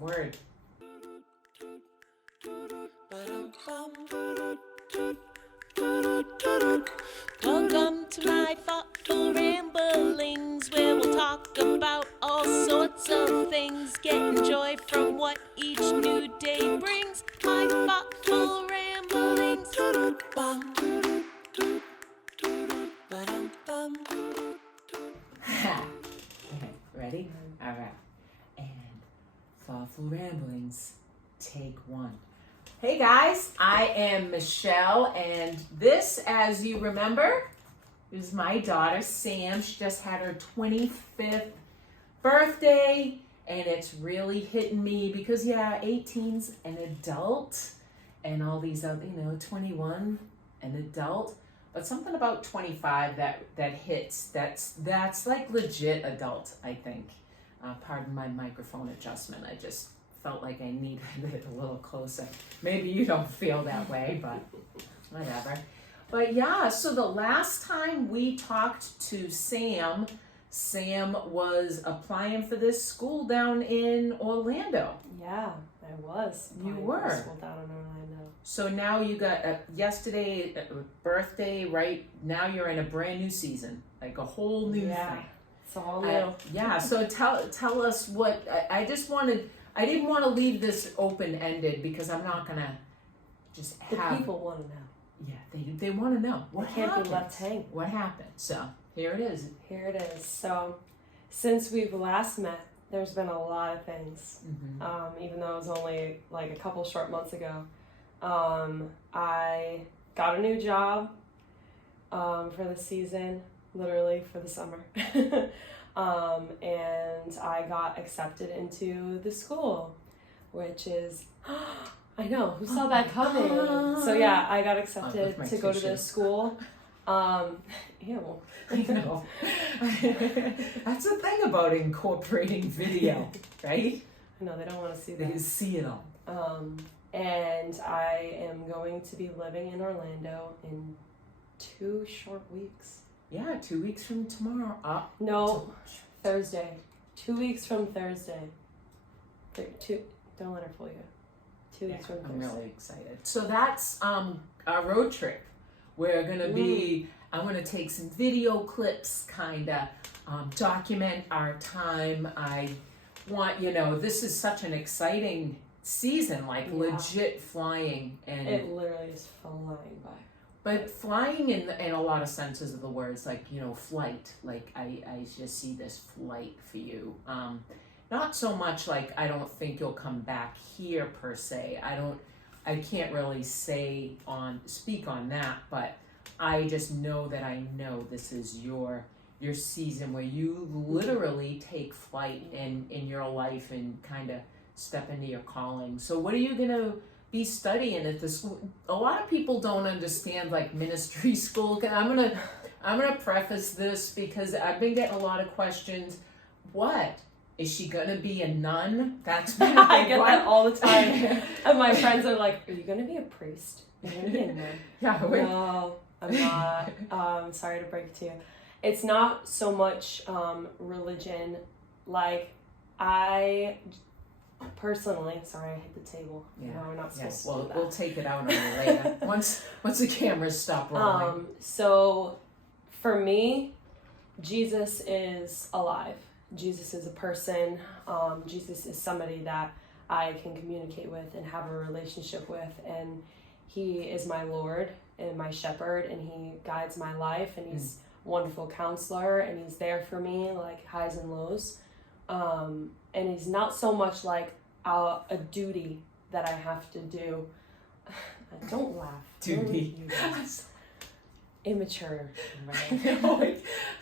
Word. Welcome to my thoughtful ramblings, where we'll talk about all sorts of things, getting joy from what each new day brings. My thoughtful ramblings. Okay, ready? All right. And Thoughtful Ramblings, take one. Hey guys, I am Michelle, and this, as you remember, is my daughter Sam. She just had her 25th birthday, and it's really hitting me because 18's an adult, and all these other, 21, an adult, but something about 25 that hits. That's like legit adult, I think. Pardon my microphone adjustment. I just felt like I needed it a little closer. Maybe you don't feel that way, but whatever. But so the last time we talked to Sam was applying for this school down in Orlando. Yeah, I was. You applying were. for school down in Orlando. So now you got yesterday birthday, right? Now you're in a brand new season, like a whole new thing. It's all new. So tell us what I didn't want to leave this open-ended because I'm not gonna just The have. people want to know. Yeah, they want to know what Can't happened. be left hanging. What happened? So here it is. Here it is. So, since we've last met, there's been a lot of things. Mm-hmm. Even though it was only like a couple short months ago, I got a new job for the season, literally for the summer. And I got accepted into the school, which is, I know, who saw that coming? So yeah, I got accepted to go to this school. Ew. I know. That's the thing about incorporating video, right? I know, they don't want to see They that. can see it all. And I am going to be living in Orlando in 2 short weeks. Yeah, 2 weeks from tomorrow. No, Thursday. 2 weeks from Thursday. Don't let her fool you. 2 weeks from Thursday. I'm really excited. So that's our road trip. We're gonna be. I'm gonna take some video clips, kinda document our time. I want this is such an exciting season, like legit flying, and it literally is flying by. But flying in a lot of senses of the words, like, flight, like I just see this flight for you. Not so much like I don't think you'll come back here per se. I can't really speak on that, but I just know that I know this is your season where you literally take flight in your life and kind of step into your calling. So what are you gonna be studying at the school? A lot of people don't understand like ministry school. I'm gonna preface this because I've been getting a lot of questions. What is she gonna be, a nun? That's been a I big get one. that all the time, and my friends are like, "Are you gonna be a priest? Are you gonna be a nun?" No, I'm not. Sorry to break it to you. It's not so much religion. Like I personally, sorry, I hit the table. Yeah. No, we're not supposed to Well, do that. we'll take it out on you later. once the cameras stop rolling. So for me, Jesus is alive. Jesus is a person. Jesus is somebody that I can communicate with and have a relationship with, and he is my Lord and my shepherd, and he guides my life, and he's a wonderful counselor, and he's there for me like highs and lows. And he's not so much like a duty that I have to do. Don't laugh. Duty. Immature. I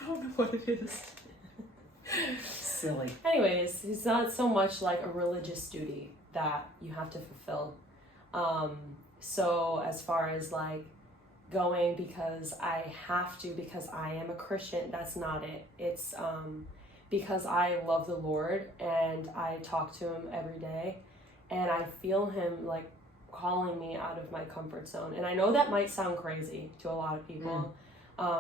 don't know what it is. Silly. Anyways, it's not so much like a religious duty that you have to fulfill. So as far as like going because I have to, because I am a Christian, that's not it. It's because I love the Lord and I talk to him every day, and I feel him like calling me out of my comfort zone. And I know that might sound crazy to a lot of people,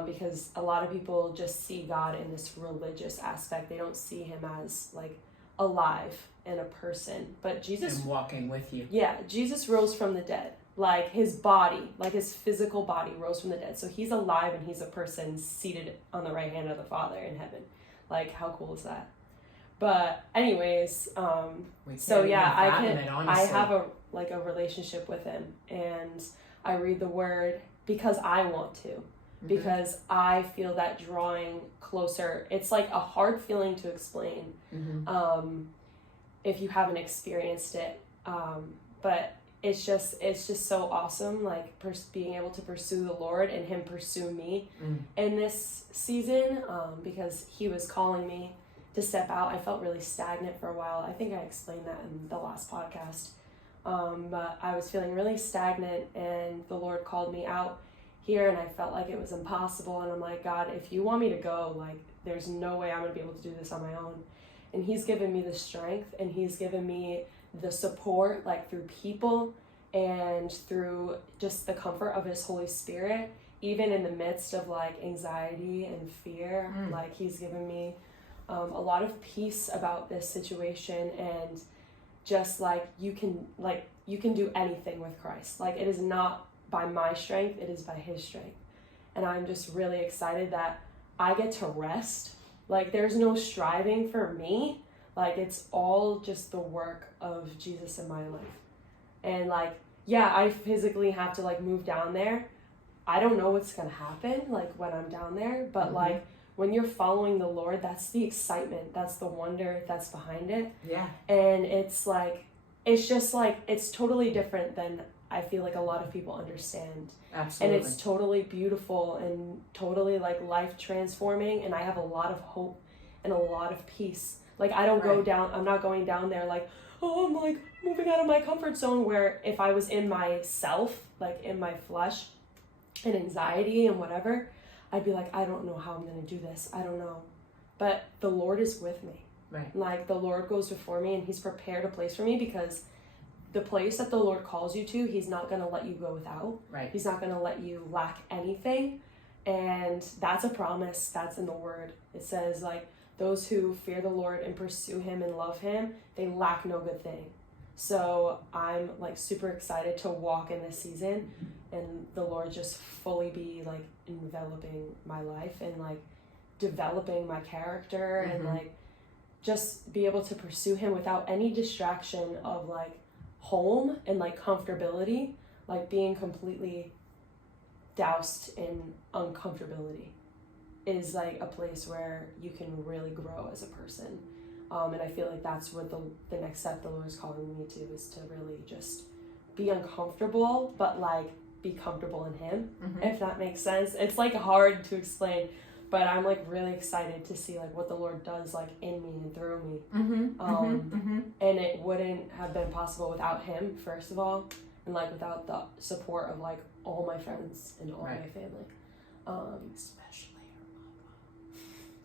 because a lot of people just see God in this religious aspect. They don't see him as like alive and a person. But Jesus, and walking with you. yeah, Jesus rose from the dead. Like his body, like his physical body rose from the dead. So he's alive and he's a person seated on the right hand of the Father in heaven. Like, how cool is that? But anyways, so yeah, I have a relationship with him, and I read the word because I want to, because I feel that drawing closer. It's like a hard feeling to explain if you haven't experienced it, but it's just so awesome, like being able to pursue the Lord and him pursue me in this season, because he was calling me to step out. I felt really stagnant for a while. I think I explained that in the last podcast. But I was feeling really stagnant, and the Lord called me out here, and I felt like it was impossible. And I'm like, God, if you want me to go, like, there's no way I'm going to be able to do this on my own. And he's given me the strength, and he's given me the support, like through people and through just the comfort of his Holy Spirit, even in the midst of like anxiety and fear. Like, he's given me a lot of peace about this situation, and just like you can do anything with Christ. Like, it is not by my strength, it is by his strength. And I'm just really excited that I get to rest. Like, there's no striving for me. Like, it's all just the work of Jesus in my life. And like, yeah, I physically have to like move down there. I don't know what's gonna happen like when I'm down there, but like when you're following the Lord, that's the excitement, that's the wonder that's behind it. Yeah. And it's like, it's just like, it's totally different than I feel like a lot of people understand. Absolutely. And it's totally beautiful and totally like life transforming, and I have a lot of hope and a lot of peace. Like, I don't go down, I'm not going down there like, oh, I'm like moving out of my comfort zone, where if I was in myself, like in my flesh and anxiety and whatever, I'd be like, I don't know how I'm going to do this. I don't know. But the Lord is with me. Right. Like, the Lord goes before me, and he's prepared a place for me, because the place that the Lord calls you to, he's not going to let you go without. Right. He's not going to let you lack anything. And that's a promise. That's in the word. It says, like, those who fear the Lord and pursue him and love him, they lack no good thing. So I'm like super excited to walk in this season, and the Lord just fully be like enveloping my life and like developing my character and like just be able to pursue him without any distraction of like home and like comfortability, like being completely doused in uncomfortability is like a place where you can really grow as a person. And I feel like that's what the next step the Lord is calling me to, is to really just be uncomfortable, but like be comfortable in him, if that makes sense. It's like hard to explain, but I'm like really excited to see like what the Lord does like in me and through me. And it wouldn't have been possible without him, first of all, and like without the support of like all my friends and all my family.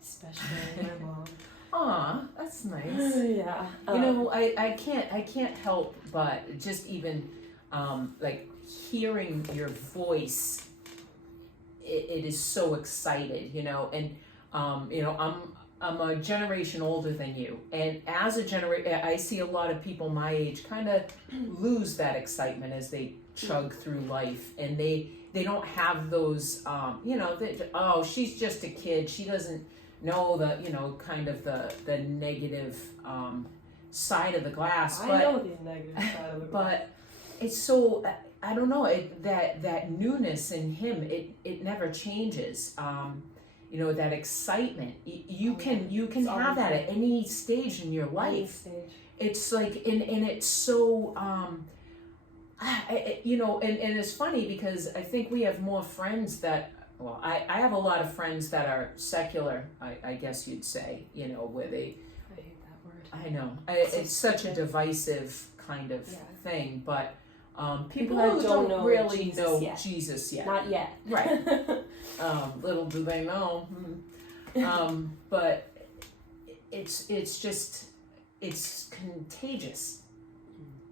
Especially my mom. Aw, that's nice. Yeah. You know, I can't help but just even like hearing your voice, it is so excited, you know, and you know, I'm a generation older than you, and as a generation, I see a lot of people my age kind of lose that excitement as they chug through life, and they don't have those you know, oh, she's just a kid, she doesn't know the, you know, kind of the negative side of the glass. I know the negative side of the glass. But it's so, I don't know, that newness in him, it never changes. You know, that excitement, you can have that at any stage in your life. It's like, and it's so, you know, and it's funny because I think we have more friends that, well, I have a lot of friends that are secular, I guess you'd say, you know, where they... I hate that word. I know. It's such a divisive kind of thing, but people who don't really know Jesus yet. Not yet. Right. Little do they know. But it's just, it's contagious,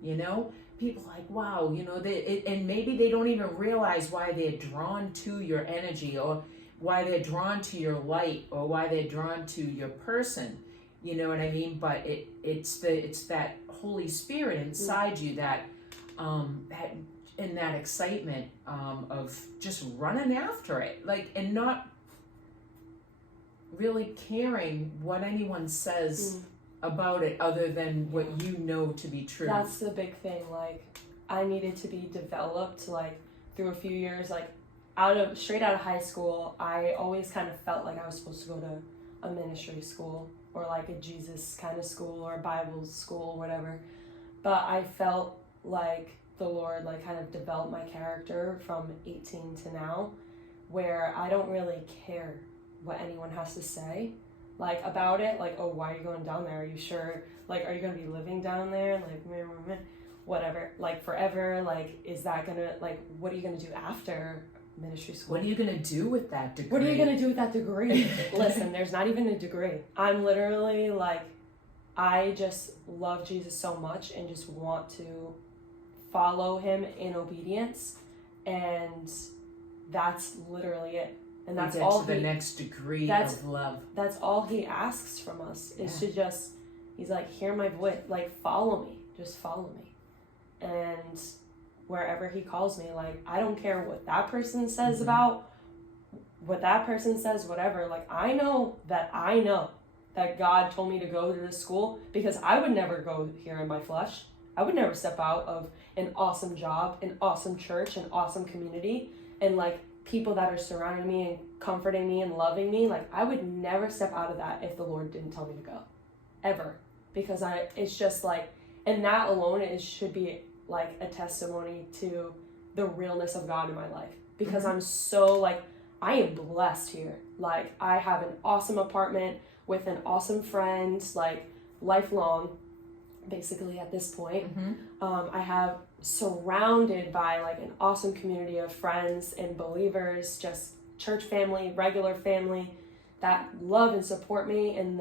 you know? People like, wow, you know, and maybe they don't even realize why they're drawn to your energy, or why they're drawn to your light, or why they're drawn to your person. You know what I mean? But it's that Holy Spirit inside you that and that excitement of just running after it, like, and not really caring what anyone says about it other than what you know to be true. That's the big thing. Like, I needed to be developed, like, through a few years, like, straight out of high school. I always kind of felt like I was supposed to go to a ministry school or like a Jesus kind of school or a Bible school, whatever. But I felt like the Lord like kind of developed my character from 18 to now, where I don't really care what anyone has to say, like, about it. Like, oh, why are you going down there? Are you sure? Like, are you going to be living down there? Like, meh, meh, meh. Whatever. Like, forever? Like, is that going to, like, what are you going to do after ministry school? What are you going to do with that degree? What are you going to do with that degree? Listen, there's not even a degree. I'm literally, like, I just love Jesus so much and just want to follow him in obedience, and that's literally it. And that's all the next degree of love. That's all he asks from us, is to just, he's like, hear my voice, like, follow me, just follow me. And wherever he calls me, like, I don't care what that person says about, what that person says, whatever. Like, I know that God told me to go to this school, because I would never go here in my flesh. I would never step out of an awesome job, an awesome church, an awesome community, and like people that are surrounding me and comforting me and loving me. Like, I would never step out of that if the Lord didn't tell me to go, ever. Because it's just like, and that alone should be like a testimony to the realness of God in my life. Because I'm so, like, I am blessed here. Like, I have an awesome apartment with an awesome friend, like, lifelong, basically, at this point. I have surrounded by like an awesome community of friends and believers, just church family, regular family, that love and support me, and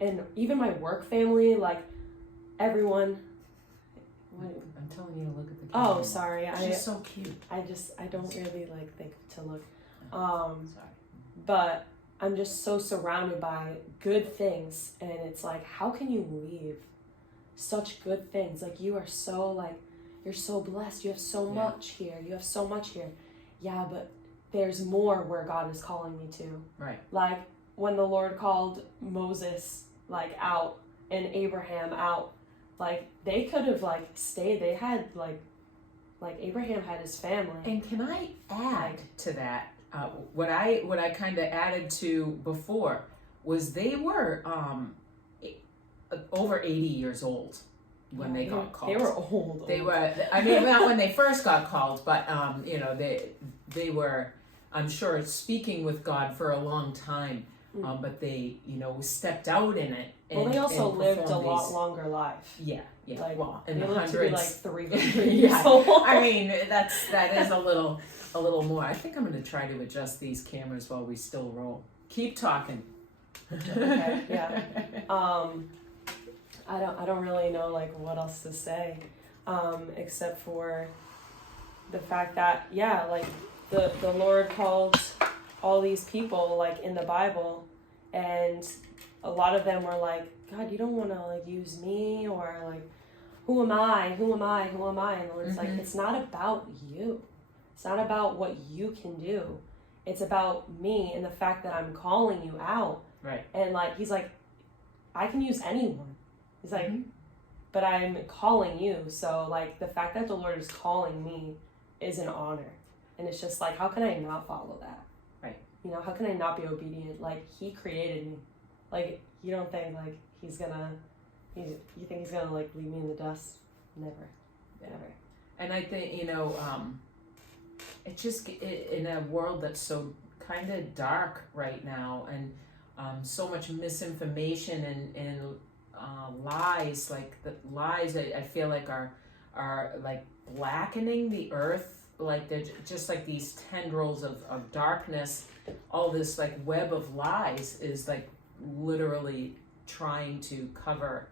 and even my work family, like, everyone. I'm telling you to look at the camera. Oh, sorry. She's so cute. I don't really like think to look. Sorry. But I'm just so surrounded by good things, and it's like, how can you leave such good things? Like, you are so, like, you're so blessed. You have so much here. You have so much here. Yeah, but there's more where God is calling me to. Right. Like, when the Lord called Moses, like, out, and Abraham out, like, they could have, like, stayed. They had, like Abraham had his family. And can I add to that? What I kind of added to before was they were over 80 years old when they got called. They were old. They were, I mean, not when they first got called, but you know, they were, I'm sure, speaking with God for a long time. But they, you know, stepped out in it. Well, they also lived a lot longer life. Yeah. Like, well, in they the lived hundreds. to be like 300 years old. I mean, that is a little more. I think I'm going to try to adjust these cameras while we still roll. Keep talking. Okay. Yeah. I don't really know, like, what else to say, except for the fact that, yeah, like, the Lord called all these people, like, in the Bible, and a lot of them were like, God, you don't want to, like, use me, or like, who am I? And the Lord's like, it's not about you. It's not about what you can do. It's about me and the fact that I'm calling you out. Right. And like, he's like, I can use anyone. He's like, but I'm calling you. So like, the fact that the Lord is calling me is an honor. And it's just like, how can I not follow that? Right. You know, how can I not be obedient? Like, he created me. Like, you don't think like you think he's gonna like leave me in the dust? Never. Yeah. Never. And I think, you know, it's just in a world that's so kind of dark right now, and so much misinformation and lies, like the lies I feel like are like blackening the earth, like they're just like these tendrils of darkness. All this like web of lies is like literally trying to cover,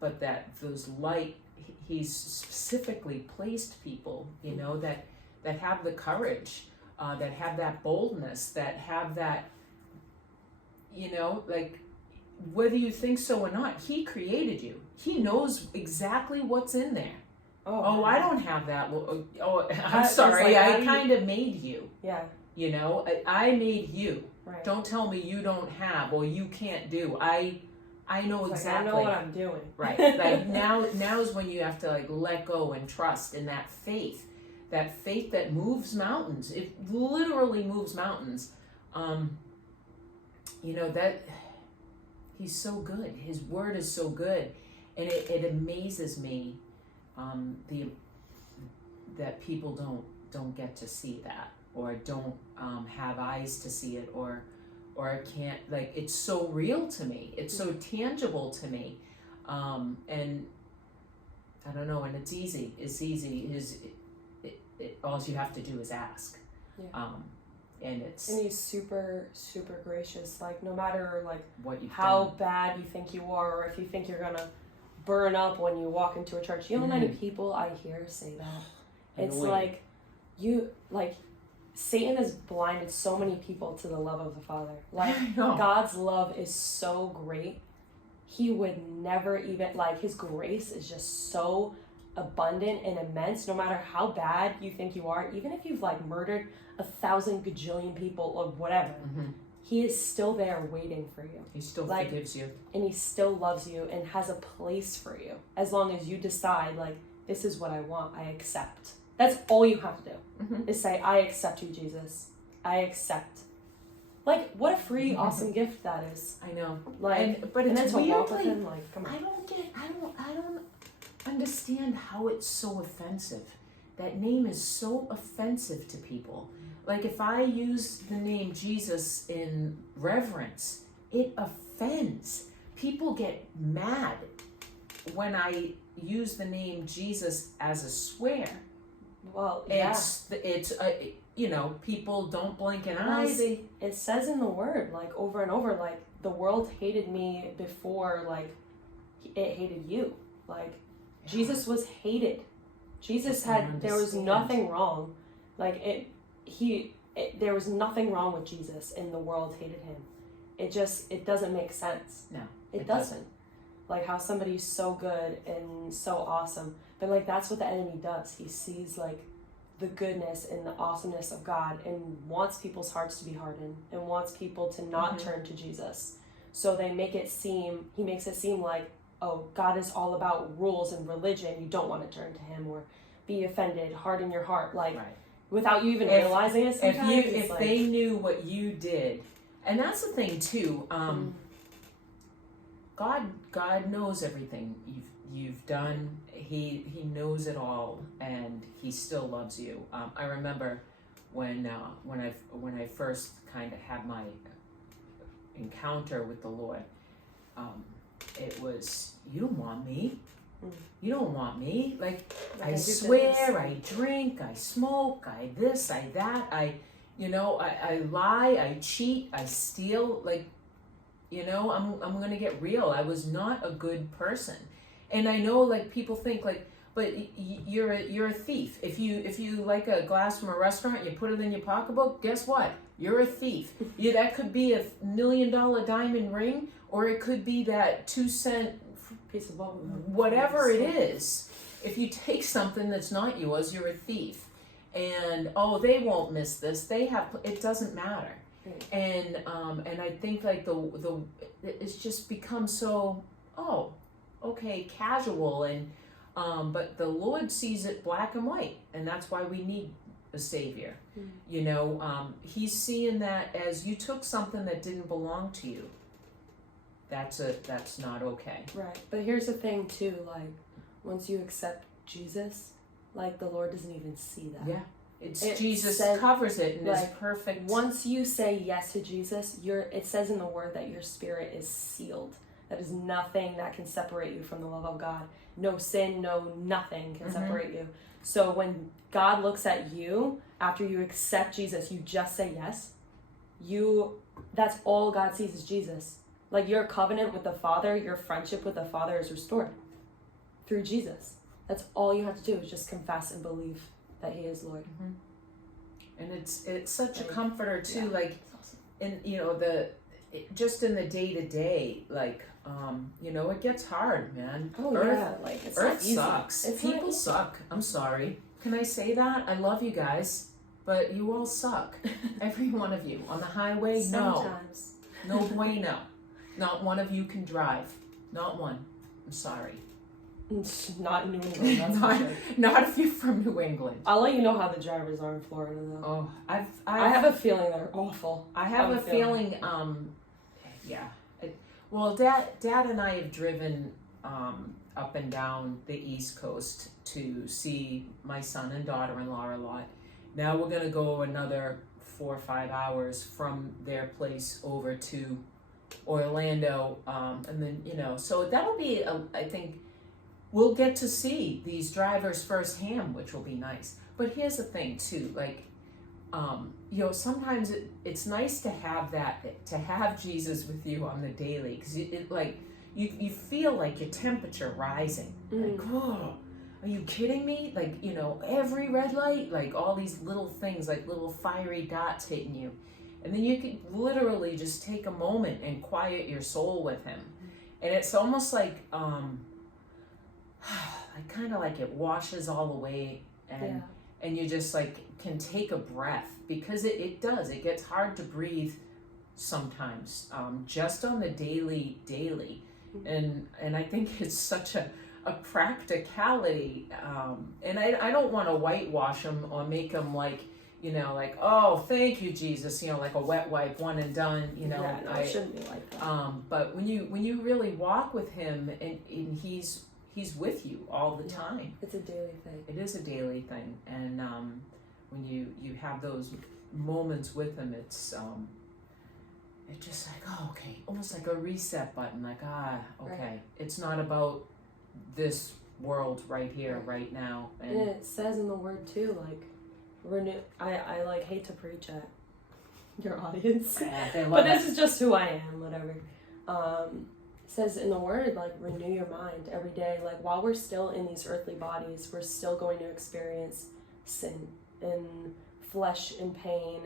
but that those light, he's specifically placed people, you know, that have the courage, that have that boldness, that have that, you know, like, whether you think so or not, he created you. He knows exactly what's in there. Oh, I don't have that. Well, I'm sorry. I kind of made you. Yeah. You know, I made you. Right. Don't tell me you don't have or you can't do. I know exactly. I know what I'm doing. Right. Like now is when you have to like let go and trust in that faith that moves mountains. It literally moves mountains. You know, that he's so good. His word is so good, and it amazes me that people don't get to see that, or don't have eyes to see it, or can't, like, it's so real to me. It's so tangible to me, and I don't know. And it's easy. It's easy. All you have to do is ask. Yeah. And he's super, super gracious. Like, no matter like what how bad you think you are, or if you think you're gonna burn up when you walk into a church. You know how many people I hear say that? It's like Satan has blinded so many people to the love of the Father. Like, God's love is so great. He would never even, like, his grace is just so abundant and immense, no matter how bad you think you are. Even if you've like murdered 1,000 gajillion people or whatever, he is still there waiting for you. He still forgives you. And he still loves you and has a place for you. As long as you decide, like, this is what I want, I accept. That's all you have to do, is say, I accept you, Jesus. I accept. Like, what a free, awesome gift that is. I know. Like, but it's weird, walk with him, like, come on. I don't understand how it's so offensive. That name is so offensive to people. Like, if I use the name Jesus in reverence, it offends. People get mad when I use the name Jesus as a swear. Well, yeah. It's you know, people don't blink an eye. It says in the word, like, over and over, like, the world hated me before, like, it hated you. Like, Jesus was hated. Jesus there was nothing wrong. Like, there was nothing wrong with Jesus, and the world hated him. It doesn't make sense. No, it doesn't. Like, how somebody's so good and so awesome, but like, that's what the enemy does. He sees like the goodness and the awesomeness of God and wants people's hearts to be hardened and wants people to not turn to Jesus. So he makes it seem like, oh, God is all about rules and religion. You don't want to turn to him or be offended, harden your heart, like, without you even realizing it sometimes. If they knew what you did, and that's the thing too, God knows everything you've done. He knows it all, and he still loves you. I remember when I first kind of had my encounter with the Lord, it was, you don't want me. You don't want me. Like I swear, I drink, I smoke, I this, I that, I lie, I cheat, I steal. Like, I'm gonna get real. I was not a good person, and I know, like, people think like, but you're a thief. If you like a glass from a restaurant, you put it in your pocketbook. Guess what? You're a thief. That could be $1 million diamond ring, or it could be that 2-cent piece of whatever it is. If you take something that's not yours, you're a thief. And they won't miss this. It doesn't matter. And I think like it's just become so casual, and but the Lord sees it black and white, and that's why we need a savior. He's seeing that as you took something that didn't belong to you. That's not okay. Right. But here's the thing too, like, once you accept Jesus, like, the Lord doesn't even see that. Yeah. Jesus covers it and is perfect. Once you say yes to Jesus, it says in the word that your spirit is sealed. That is nothing that can separate you from the love of God. No sin, nothing can separate you. So when God looks at you, after you accept Jesus, you just say yes. That's all God sees is Jesus. Like, your covenant with the Father, your friendship with the Father is restored through Jesus. That's all you have to do, is just confess and believe that he is Lord. And it's such a comforter too. Like, awesome. and just in the day to day, like, it gets hard, man. Oh yeah, like it's Earth not easy. sucks. It's People not easy. suck. I'm sorry. Can I say that? I love you guys, but you all suck. Every one of you on the highway. Sometimes. No bueno. Not one of you can drive. Not one. I'm sorry. It's not in New England. That's not, for sure. not if you're from New England. I'll let you know how the drivers are in Florida, though. Oh, I have a feeling they're awful. I have a feeling. Yeah. Well, Dad and I have driven up and down the East Coast to see my son and daughter-in-law a lot. Now we're gonna go another 4 or 5 hours from their place over to Orlando, and then so that'll be. I think we'll get to see these drivers firsthand, which will be nice. But here's the thing too, like. Sometimes it's nice to have Jesus with you on the daily, because you feel like your temperature rising. Like, oh, are you kidding me? Like, every red light, like all these little things, like little fiery dots hitting you. And then you can literally just take a moment and quiet your soul with him. And it's almost like, kind of like it washes all away, and you just like can take a breath, because it does. It gets hard to breathe sometimes, just on the daily. And I think it's such a practicality. And I don't want to whitewash them or make them like, like, oh, thank you, Jesus, like a wet wipe, one and done, Yeah, no, it shouldn't be like that. But when you really walk with him, and he's with you all the time. It's a daily thing. It is a daily thing. And when you have those moments with him, it's just like, oh, okay, almost like a reset button, like, okay, Right. It's not about this world right here, right now. And it says in the word too, like, renew. I like hate to preach at your audience, but this is just who I am. Whatever. It says in the word, like, renew your mind every day. Like, while we're still in these earthly bodies, we're still going to experience sin and flesh and pain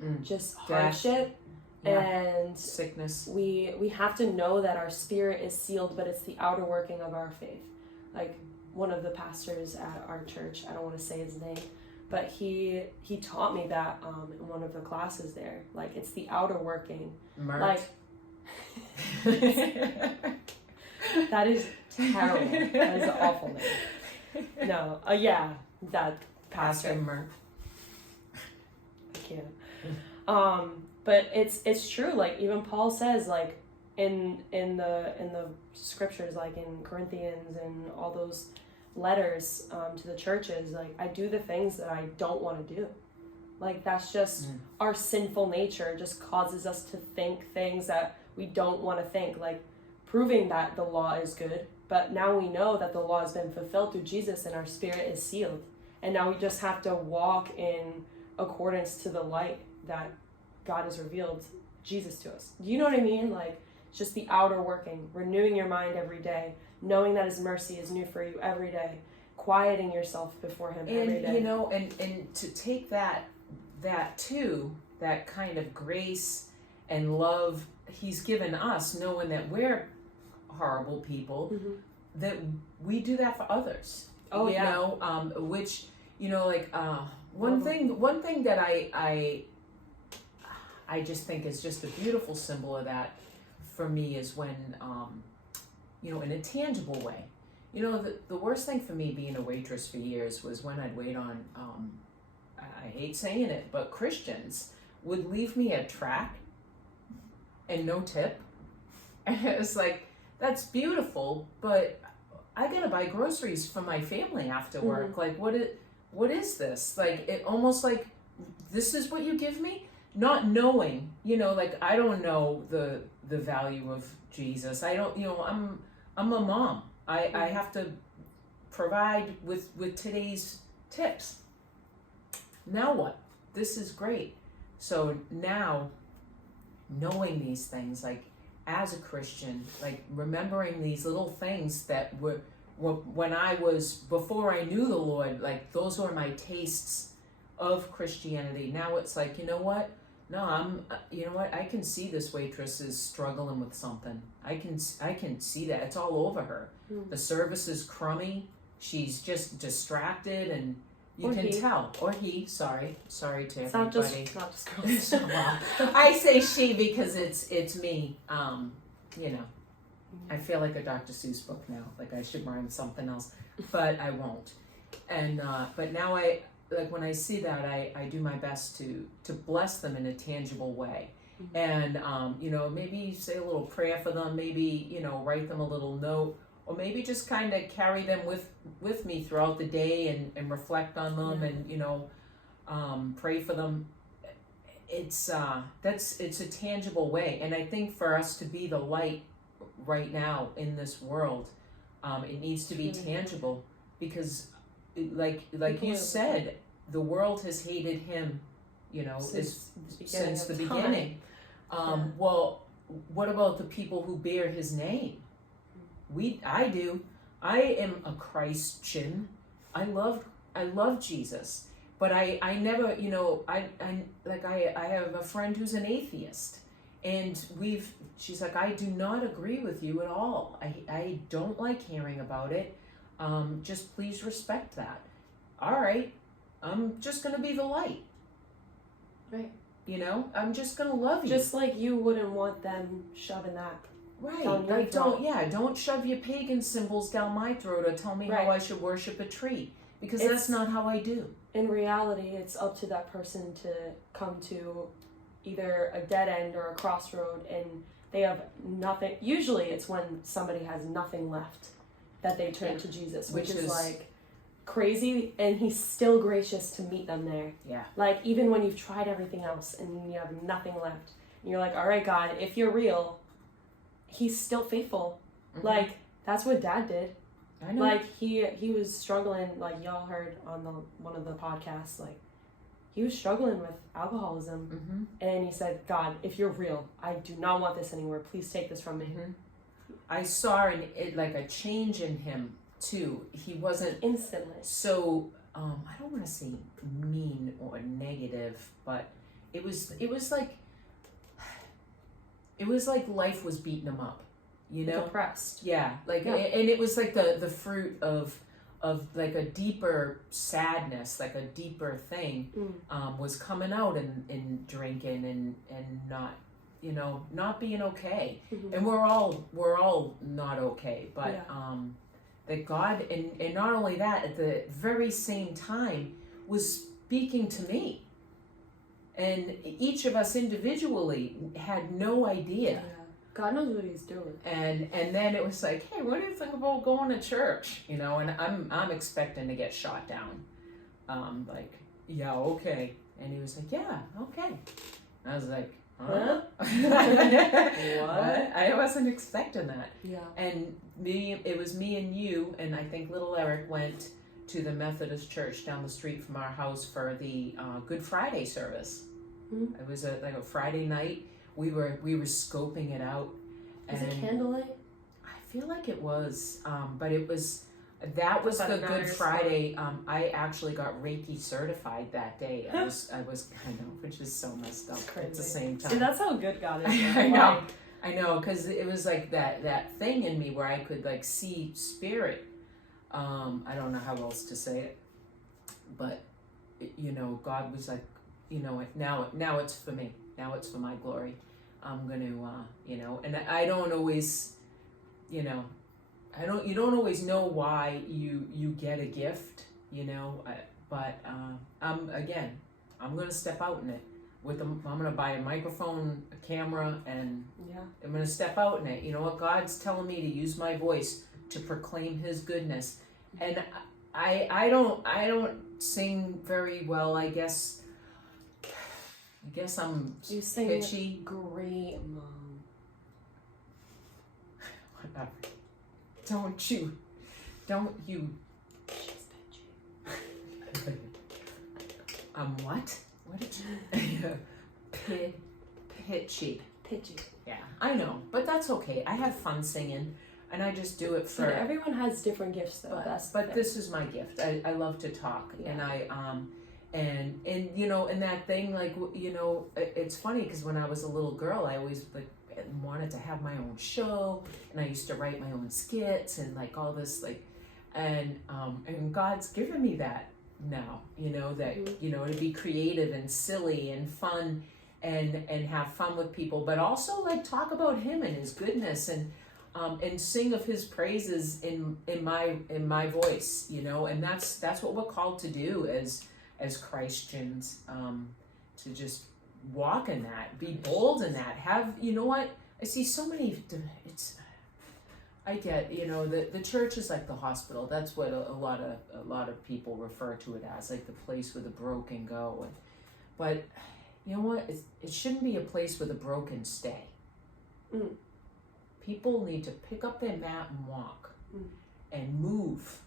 and just hardship. And sickness. We have to know that our spirit is sealed, but it's the outer working of our faith. Like, one of the pastors at our church, I don't want to say his name, but he taught me that in one of the classes there. Like, it's the outer working. Mert. Like, that is terrible. That is an awful name. No, that Pastor Mert. I can't. But it's true. Like, even Paul says, like, in the scriptures, like in Corinthians and all those letters to the churches, like, I do the things that I don't want to do. Like, that's just our sinful nature just causes us to think things that we don't want to think, like proving that the law is good. But now we know that the law has been fulfilled through Jesus and our spirit is sealed. And now we just have to walk in accordance to the light that God has revealed Jesus to us. Do you know what I mean? Like, it's just the outer working, renewing your mind every day, knowing that his mercy is new for you every day, quieting yourself before him every day. And to take that too, that kind of grace and love he's given us, knowing that we're horrible people, that we do that for others. Oh, yeah. Which, one thing that I just think is just a beautiful symbol of that for me is when, in a tangible way. The worst thing for me being a waitress for years was when I'd wait on, I hate saying it, but Christians would leave me a track and no tip. And it was like, that's beautiful, but I gotta buy groceries for my family after work. Like, what is this? Like, it almost like, this is what you give me? Not knowing, like, I don't know the value of Jesus. I don't, I'm a mom. I have to provide with today's tips. Now what? This is great. So now, knowing these things, like, as a Christian, like, remembering these little things that were when before I knew the Lord, like, those were my tastes of Christianity. Now it's like, you know what? No, I'm. You know what? I can see this waitress is struggling with something. I can see that. It's all over her. The service is crummy. She's just distracted, and you Or can he. tell. Or he. Sorry to It's everybody. not just girls. So, I say she because it's me. You know, I feel like a Dr. Seuss book now. Like I should rhyme something else, but I won't. And but now like when I see that, I do my best to bless them in a tangible way. And you know, maybe say a little prayer for them, maybe, you know, write them a little note, or maybe just kind of carry them with me throughout the day and reflect on them, and, you know, pray for them. It's a tangible way. And I think for us to be the light right now in this world, it needs to be tangible, because like you said, the world has hated him, you know, since the beginning. Well, what about the people who bear his name? I do. I am a Christian. I love Jesus, but I never, you know, I have a friend who's an atheist, and she's like, I do not agree with you at all. I don't like hearing about it. Just please respect that. All right, I'm just gonna be the light. Right. You know, I'm just gonna love you. Just like you wouldn't want them shoving that. Right. Down your Like throat. don't shove your pagan symbols down my throat, or tell me how I should worship a tree, because that's not how I do. In reality, it's up to that person to come to either a dead end or a crossroad, and they have nothing. Usually it's when somebody has nothing left that they turn to Jesus, which is like crazy, and he's still gracious to meet them there. Yeah. Like, even when you've tried everything else and you have nothing left, and you're like, all right, God, if you're real, he's still faithful. Like, that's what Dad did. I know. Like, he was struggling, like y'all heard on one of the podcasts, like, he was struggling with alcoholism, and he said, God, if you're real, I do not want this anymore. Please take this from me. I saw like a change in him too. He wasn't Instantly. so I don't want to say mean or negative, but it was like life was beating him up, you know? Depressed. Yeah, like and it was like the fruit of like a deeper sadness, like a deeper thing was coming out in drinking and not, you know, not being okay. And we're all not okay, but that God, and not only that, at the very same time was speaking to me, and each of us individually had no idea. God knows what he's doing. And then it was like, hey, what do you think about going to church? You know, and I'm expecting to get shot down. Like, yeah, okay. And he was like, yeah, okay. I was like, huh? What? I wasn't expecting that. Yeah. And it was me and you, and I think little Eric went to the Methodist church down the street from our house for the Good Friday service. It was like a Friday night. We were scoping it out. Is it candlelight? I feel like it was, but it was. That was the Good Friday. I actually got Reiki certified that day. I was, I know, which is so messed up at the same time. See, that's how good God is. I know, because it was like that thing in me where I could like see spirit. I don't know how else to say it, but you know, God was like, you know, now it's for me. Now it's for my glory. I'm gonna, you know, and I don't always, you know. You don't always know why you get a gift, you know, but I'm going to step out in it. I'm going to buy a microphone, a camera, and I'm going to step out in it. You know what? God's telling me to use my voice to proclaim his goodness. And I don't sing very well, I guess. I'm you sing pitchy. Great, Mom. Whatever. Don't you? She's pitchy. What? What did you? Pitchy. Pitchy. Yeah, I know, but that's okay. I have fun singing, and I just do it for. But everyone has different gifts, though. But this is my gift. I love to talk, and And you know, and that thing, like, you know, it's funny because when I was a little girl, I always like wanted to have my own show, and I used to write my own skits and like all this, like, and God's given me that now, you know, that you know, to be creative and silly and fun, and have fun with people, but also like talk about Him and His goodness, and sing of His praises in my voice, you know, and that's what we're called to do as Christians, to just walk in that, be bold in that, have, you know what, I see so many, I get, you know, the church is like the hospital. That's what a lot of people refer to it as, like the place where the broken go. But you know what, it shouldn't be a place where the broken stay. People need to pick up their mat and walk and move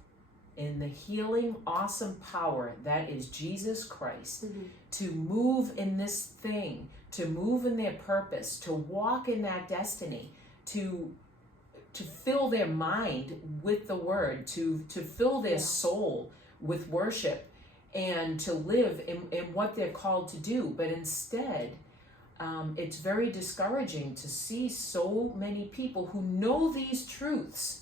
in the healing, awesome power that is Jesus Christ, to move in this thing, to move in their purpose, to walk in that destiny, to fill their mind with the word, to fill their soul with worship, and to live in what they're called to do. But instead, it's very discouraging to see so many people who know these truths.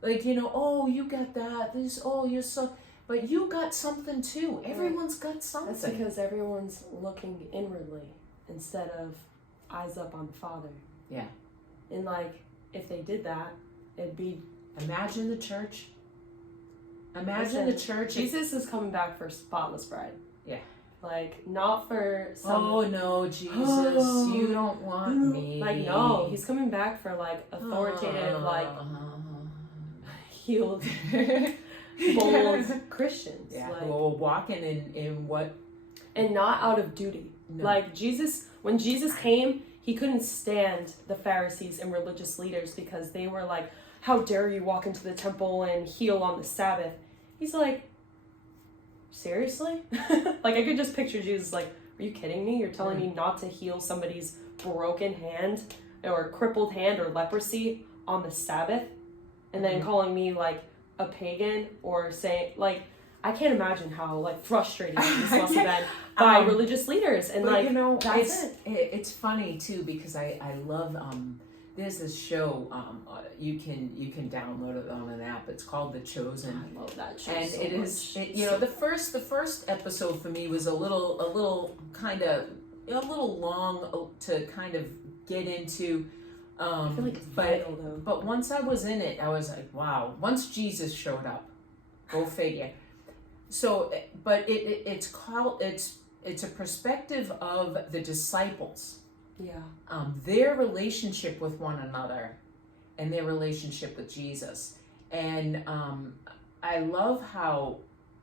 Like, you know, oh, you got that, this, oh, you're so, but you got something too. Everyone's got something. That's because everyone's looking inwardly instead of eyes up on the Father. Yeah. And like, if they did that, it'd be... Imagine the church. Imagine the church. Jesus is coming back for spotless bride. Yeah. Like, not for some... Oh, no, Jesus, you don't want me. Like, no, he's coming back for, like, authoritative, like, healed, bold Christians. Yeah, like, who are walking in what... And not out of duty. No. Like, Jesus, when Jesus came, he couldn't stand the Pharisees and religious leaders because they were like, how dare you walk into the temple and heal on the Sabbath? He's like, seriously? Like, I could just picture Jesus like, are you kidding me? You're telling me not to heal somebody's broken hand or crippled hand or leprosy on the Sabbath? And then calling me like a pagan, or saying, like, I can't imagine how like frustrating this must have been by religious leaders. And like, you know, that's it's funny too, because I love there's this show you can download it on an app. It's called The Chosen. I love that show. And so it is much. you know, the first episode for me was a little kind of a little long to kind of get into. I feel like it's vital though. But once I was in it, I was like, wow. Once Jesus showed up, go figure. So, but it's a perspective of the disciples. Yeah. Their relationship with one another, and their relationship with Jesus. And I love how,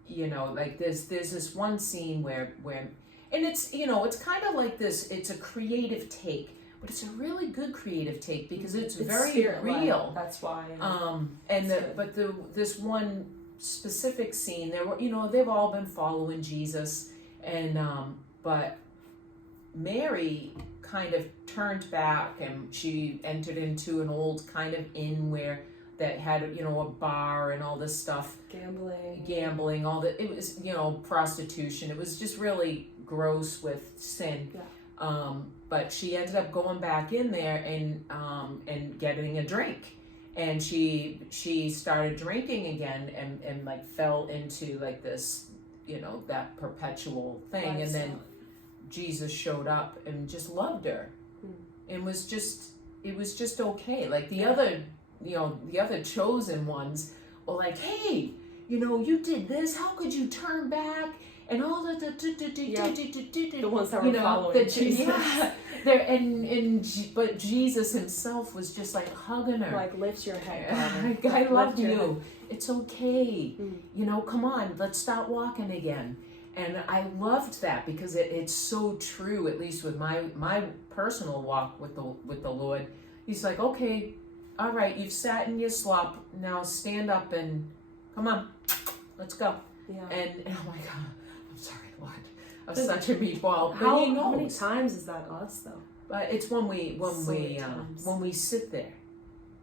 you know, like there's this one scene where and it's, you know, it's kind of like this. It's a creative take. But it's a really good creative take because it's very real. That's why. This one specific scene, there were, you know, they've all been following Jesus, and but Mary kind of turned back, and she entered into an old kind of inn that had, you know, a bar and all this stuff, gambling, all that. It was, you know, prostitution. It was just really gross with sin. Yeah. But she ended up going back in there and getting a drink, and she started drinking again, and like fell into like this, you know, that perpetual thing. And then Jesus showed up and just loved her, and it was just okay. Like the other, you know, the other chosen ones were like, hey, you know, you did this, how could you turn back? And all the ones that were following Jesus. But Jesus himself was just like hugging her. Like, lift your head, I love you. It's okay. You know, come on, let's start walking again. And I loved that because it's so true, at least with my personal walk with the Lord. He's like, okay, all right, you've sat in your slop, now stand up and come on, let's go. Yeah. And oh my God, I'm sorry, Lord. I'm such a meatball. How many times is that us though? But it's when we sit there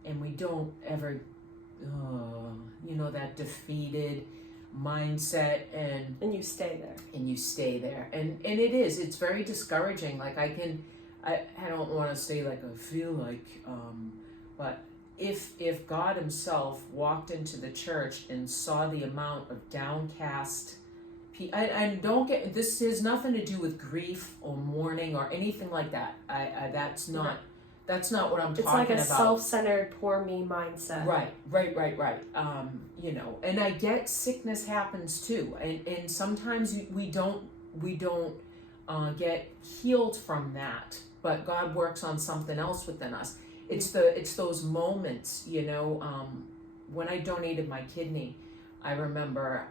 and we don't ever, you know, that defeated, mindset, And you stay there. and you stay there. And it's very discouraging. Like I don't want to say like I feel like, but if God himself walked into the church and saw the amount of downcast people, I don't get, this has nothing to do with grief or mourning or anything like that. That's not what I'm talking about. It's like a self-centered, poor me mindset. Right. And I get sickness happens too, and sometimes we don't get healed from that, but God works on something else within us. It's those moments, when I donated my kidney, I remember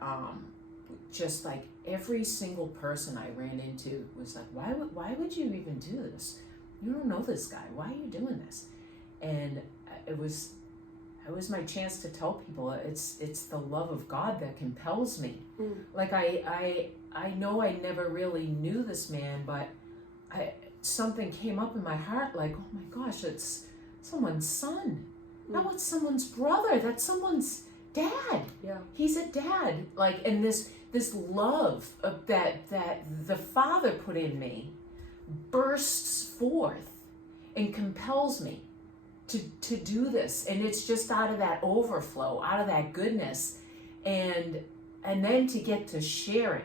just like every single person I ran into was like, why would you even do this? You don't know this guy. Why are you doing this? And it was my chance to tell people it's the love of God that compels me. Like I know I never really knew this man, but something came up in my heart like, oh my gosh, it's someone's son. Now it's someone's brother. That's someone's dad. Yeah. He's a dad. Like, and this love of that the Father put in me bursts forth and compels me to do this. And it's just out of that overflow, out of that goodness. And then to get to share it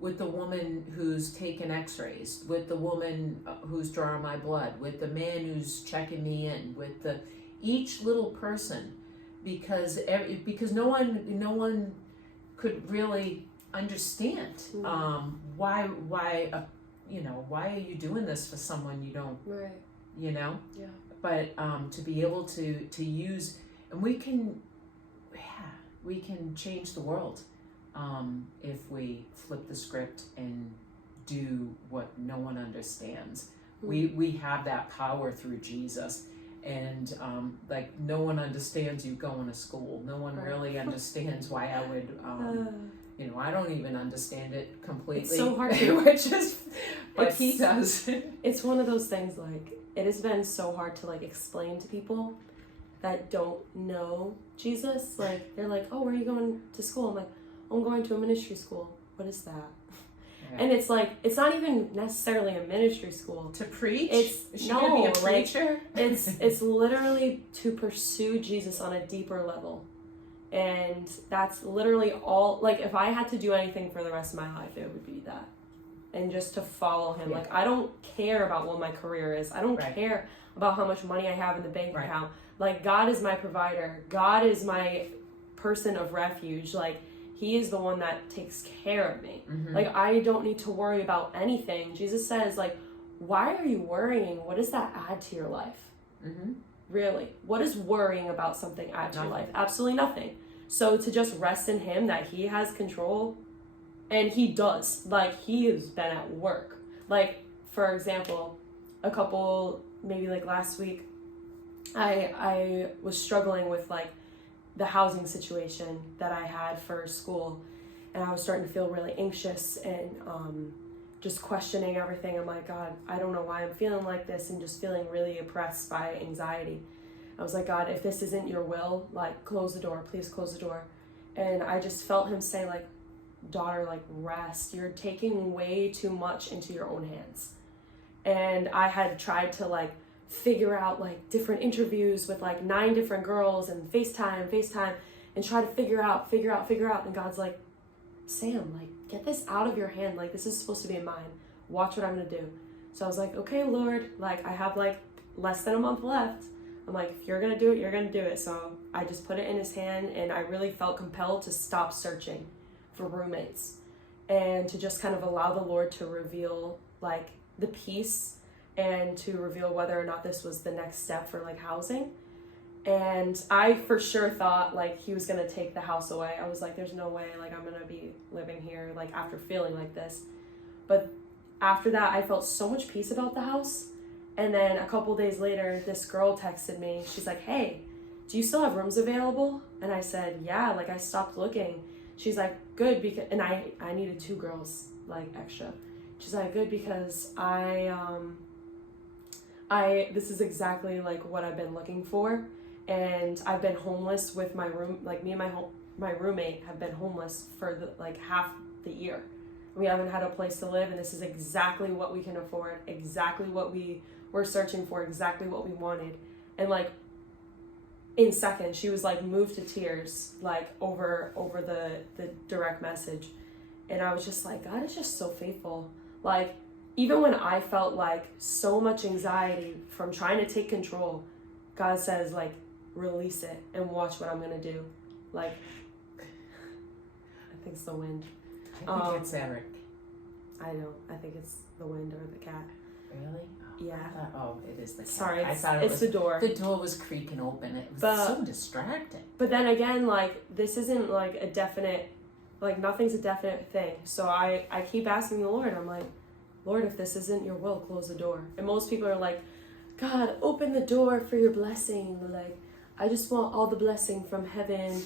with the woman who's taking x-rays, with the woman who's drawing my blood, with the man who's checking me in, with each little person, because no one could really understand why are you doing this for someone you don't, right? Yeah. But to be able to use, and we can change the world if we flip the script and do what no one understands. We have that power through Jesus. And like no one understands you going to school. No one really understands why I would, I don't even understand it completely. It's so hard to, but he does. It's one of those things, like, it has been so hard to like explain to people that don't know Jesus. Like, they're like, oh, where are you going to school? I'm like, oh, I'm going to a ministry school. What is that? Yeah. And it's like, it's not even necessarily a ministry school. To preach? Is she gonna be a preacher? It's literally to pursue Jesus on a deeper level. And that's literally all, like, if I had to do anything for the rest of my life, it would be that. And just to follow him. Yeah. Like, I don't care about what my career is. I don't care about how much money I have in the bank account. Like, God is my provider. God is my person of refuge. Like, he is the one that takes care of me. Mm-hmm. Like, I don't need to worry about anything. Jesus says, like, why are you worrying? What does that add to your life? Mm-hmm. Really? What does worrying about something add to your life? Absolutely nothing. So to just rest in him, that he has control, and he does. Like, he has been at work. Like, for example, maybe like last week, I was struggling with like the housing situation that I had for school, and I was starting to feel really anxious and just questioning everything. I'm like, God, I don't know why I'm feeling like this, and just feeling really oppressed by anxiety. I was like, God, if this isn't your will, like, close the door, please close the door. And I just felt him say, like, daughter, like, rest. You're taking way too much into your own hands. And I had tried to like figure out like different interviews with like 9 different girls and FaceTime, and try to figure out. And God's like, Sam, like, get this out of your hand. Like, this is supposed to be mine. Watch what I'm going to do. So I was like, okay, Lord, like, I have like less than a month left. I'm like, if you're going to do it, you're going to do it. So I just put it in his hand, and I really felt compelled to stop searching for roommates and to just kind of allow the Lord to reveal like the peace, and to reveal whether or not this was the next step for like housing. And I for sure thought like he was gonna take the house away. I was like, there's no way like I'm gonna be living here like after feeling like this. But after that, I felt so much peace about the house. And then a couple days later, this girl texted me. She's like, hey, do you still have rooms available? And I said, yeah, like I stopped looking. She's like, good, because, and I needed 2 girls like extra. She's like, good, because this is exactly like what I've been looking for. And I've been homeless with my room, like me and my roommate have been homeless for like half the year. We haven't had a place to live, and this is exactly what we can afford, exactly what we were searching for, exactly what we wanted. And like in seconds, she was like moved to tears, like over the direct message. And I was just like, God is just so faithful. Like, even when I felt like so much anxiety from trying to take control, God says, like, release it and watch what I'm going to do. Like, I think it's the wind. I think it's Eric. I know. I think it's the wind or the cat. Really? Oh, Yeah. It is the cat. Sorry, I thought it's the door. The door was creaking open. It was so distracting. But then again, like, this isn't like a definite, like, nothing's a definite thing. So I keep asking the Lord. I'm like, Lord, if this isn't your will, close the door. And most people are like, God, open the door for your blessing. Like, I just want all the blessing from heaven.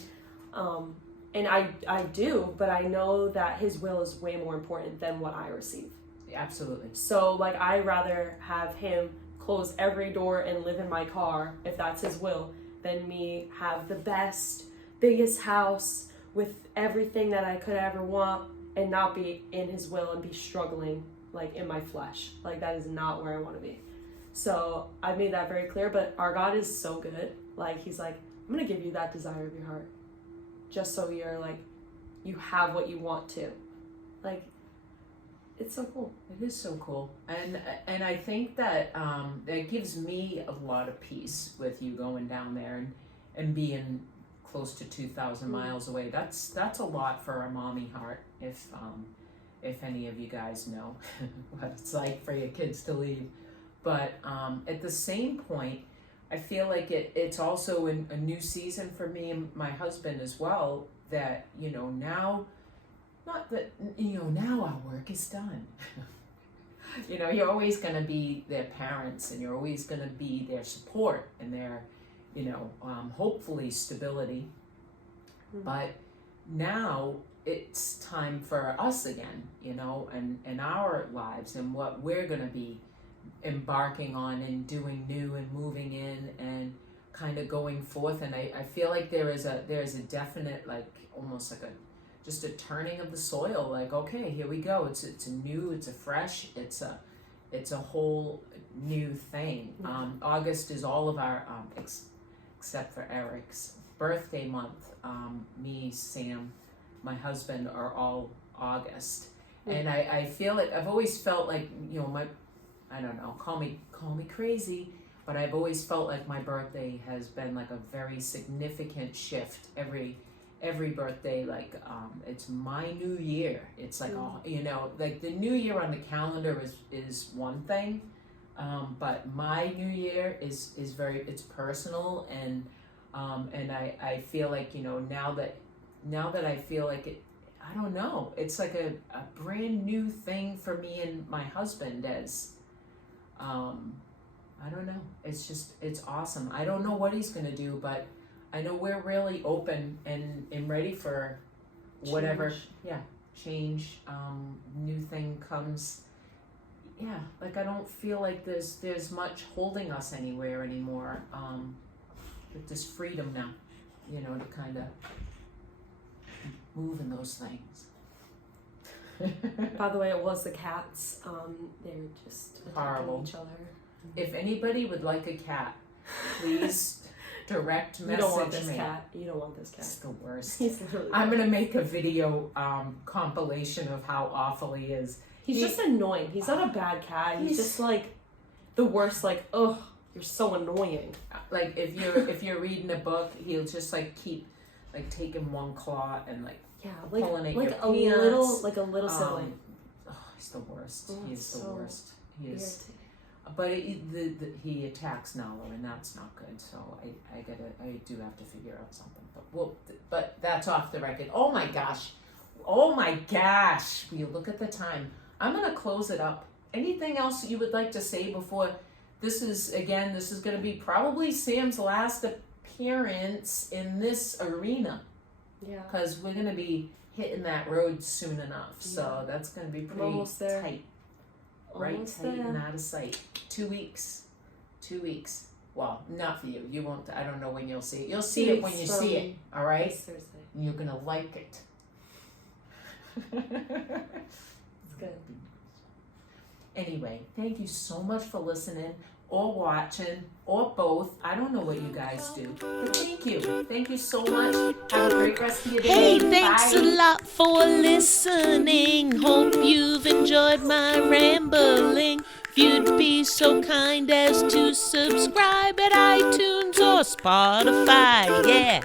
And I do, but I know that his will is way more important than what I receive. Absolutely. So, like, I'd rather have him close every door and live in my car, if that's his will, than me have the best, biggest house with everything that I could ever want and not be in his will and be struggling, like, in my flesh. Like, that is not where I want to be. So, I've made that very clear, but our God is so good. Like, he's like, I'm going to give you that desire of your heart. Just so you're, like, you have what you want to. Like, it's so cool. It is so cool, and I think that that gives me a lot of peace with you going down there and being close to 2,000 miles away. That's a lot for a mommy heart. If any of you guys know what it's like for your kids to leave, but at the same point, I feel like it's also a new season for me and my husband as well. That now. Not that, now our work is done. You're always going to be their parents, and you're always going to be their support and their, hopefully stability. Mm-hmm. But now it's time for us again, and our lives and what we're going to be embarking on and doing new and moving in and kind of going forth. And I feel like there is a definite, like, almost like just a turning of the soil, like, okay, here we go. It's a new, it's a fresh, it's a whole new thing. August is all of our, except for Eric's birthday month. Me, Sam, my husband are all August. And I feel like, I've always felt like, I don't know, call me crazy, but I've always felt like my birthday has been like a very significant shift every birthday. Like, it's my new year. It's like, like the new year on the calendar is one thing, but my new year is it's personal, and I feel like, now that I feel like it, I don't know, it's like a brand new thing for me and my husband as, I don't know, it's awesome. I don't know what he's gonna do, but I know we're really open and ready for whatever change, new thing comes. Yeah, like, I don't feel like there's much holding us anywhere anymore. With this freedom now, to kind of move in those things. By the way, it was the cats. They're just horrible. Each other. If anybody would like a cat, please direct message me. You don't want this cat. You don't want this cat. It's the worst. He's literally. I'm gonna make a video compilation of how awful he is. He's just annoying. He's not a bad cat. He's just like the worst. Like, ugh, you're so annoying. Like, if you're reading a book, he'll just like keep like taking one claw and like pulling at your pants. Like a little sibling. He's the worst. Oh, He's the worst. He is. Irritating. But he attacks Nala, and that's not good. So I do have to figure out something. But that's off the record. Oh my gosh! Will you look at the time? I'm gonna close it up. Anything else you would like to say before? This is going to be probably Sam's last appearance in this arena. Yeah. Because we're gonna be hitting that road soon enough. So that's gonna be pretty tight. Right, tight and out of sight. 2 weeks. Well, not for you. You won't. I don't know when you'll see it. You'll see it when you see it. All right. This Thursday. And you're gonna like it. It's good. Anyway, thank you so much for listening or watching or both. I don't know what you guys do, but thank you. Thank you so much. Have a great rest of your day. Hey, thanks Bye. a lot for listening. Hope you've enjoyed my rambling. If you'd be so kind as to subscribe at iTunes or Spotify, yeah.